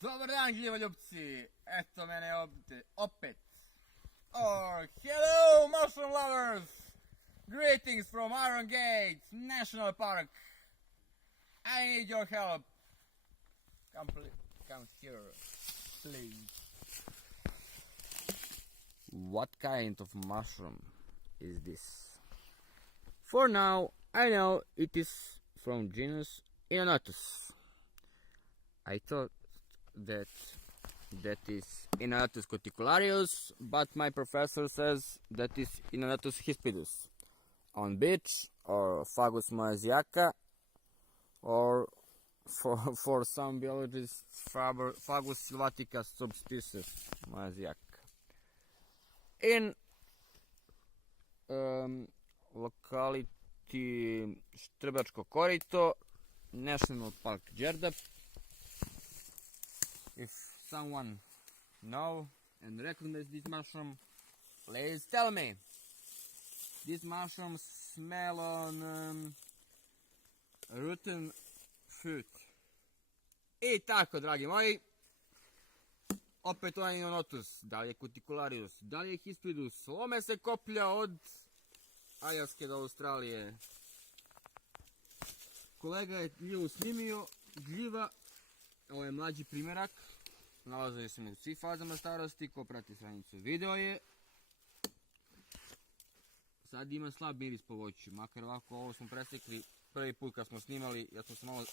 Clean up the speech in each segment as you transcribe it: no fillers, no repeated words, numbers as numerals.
Dobar dan, gljivoljupci! Eto mene ovdje, opet. Oh, hello, mushroom lovers! Greetings from Iron Gate National Park. I need your help. Come here, please. What kind of mushroom is this? For now, I know it is from genus Inonotus. I thought that is Inonotus cuticularis, but my professor says that is Inonotus hispidus on beach, or Fagus moasiaca, or for some biologists, Fagus sylvatica subspecies moasiaca. In locality Štrbačko korito, National Park Đerdap. If someone know and recognizes this mushroom, please tell me. This mushroom smell on rotten fruit. I tako, dragi moji, opet ovaj Inonotus, da li je cuticularis, da li je hispidus, lome se koplja od Aljaske do Australije. Kolega je gljivu snimio, gljiva, ovo je mlađi primjerak, nalazili se u svih fazama starosti, ko prati stranicu video je. Sad ima slab miris po voću, makar ovako ovo smo presekli prvi put kad smo snimali, ja smo se malo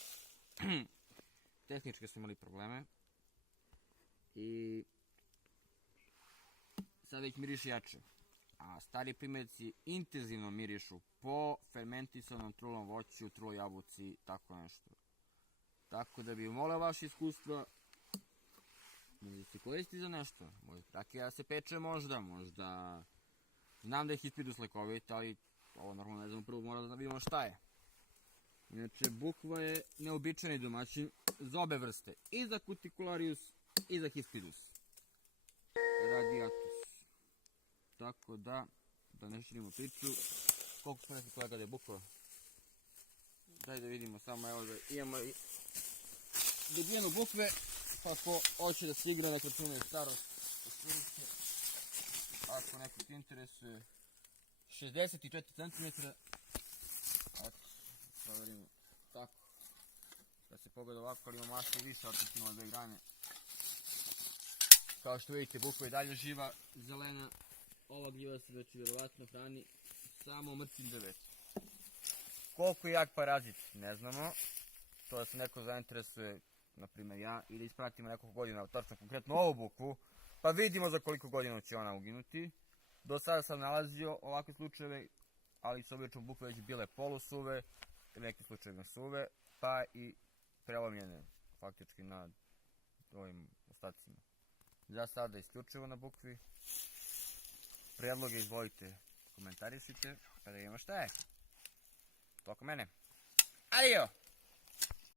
tehnički smo imali probleme. I sad već miriše jače. A stari primjerci intenzivno mirišu po fermentisanom trulom voću, truloj jabuci, tako nešto. Tako da bih molio vaše iskustva, možda se koristi za nešto, možda rakija se peče možda, znam da je hispidus lekovit, ali ovo normalno ne znam, prvo mora da vidimo šta je. Inače, bukva je neobičajni domaćin za obe vrste, i za cuticularis i za hispidus radiatus. Tako da ne širimo priču. Koliko smo rekli, kolega, da je bukva? Daj da vidimo samo, evo da imamo i debljenu bukve, pa ko hoće da se igra neka računaju starost otvorite. Ako nekog interesuje 64 cm. Proverimo tako. Kad se pogleda ovako, ali ima mašte više, otično od dve grane. Kao što vidite, bukva je dalje živa, zelena. Ova gljiva se već vjerovatno hrani samo mrtvim drvetom. Koliko je jak parazit, ne znamo. To da se neko zainteresuje, na primjer ja, ili da ispratimo nekoliko godina, točno konkretno ovu bukvu, pa vidimo za koliko godina će ona uginuti. Do sada sam nalazio ovakve slučajeve, ali su obično bukve već bile polusuve, ili nekim slučajevima suve, pa i prelomljene faktički na ovim ostacima. Za sada isključivo na bukvi. Predloge izvolite, komentarišite, pa da vidimo šta je. Toliko mene. Adio!